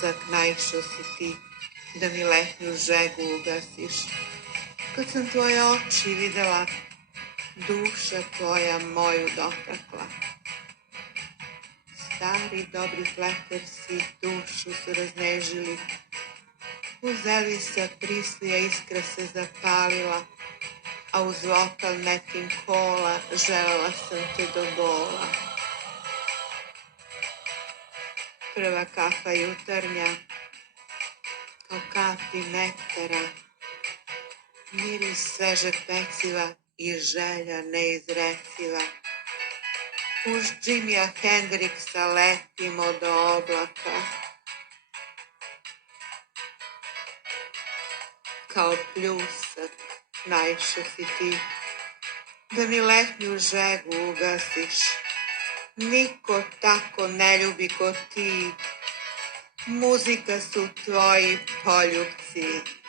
pljusak naišao si ti, da mi letnju žegu ugasiš. Kad sam tvoje oči videla, duša tvoja moju dotakla. Stari dobri pletersi dušu su raznežili, uzeli se prislija, iskra se zapalila, a uz vokal netim kola želela sam te do bola. Prva kafa jutarnja, kao kapi nektara, miris svežeg peciva i želja neizreciva. Uz Jimija Hendrixa letimo do oblaka, kao pljusak naišao si ti, da mi letnju žegu ugasiš. Niko tako ne ljubi ko ti, muzika su tvoji poljupci.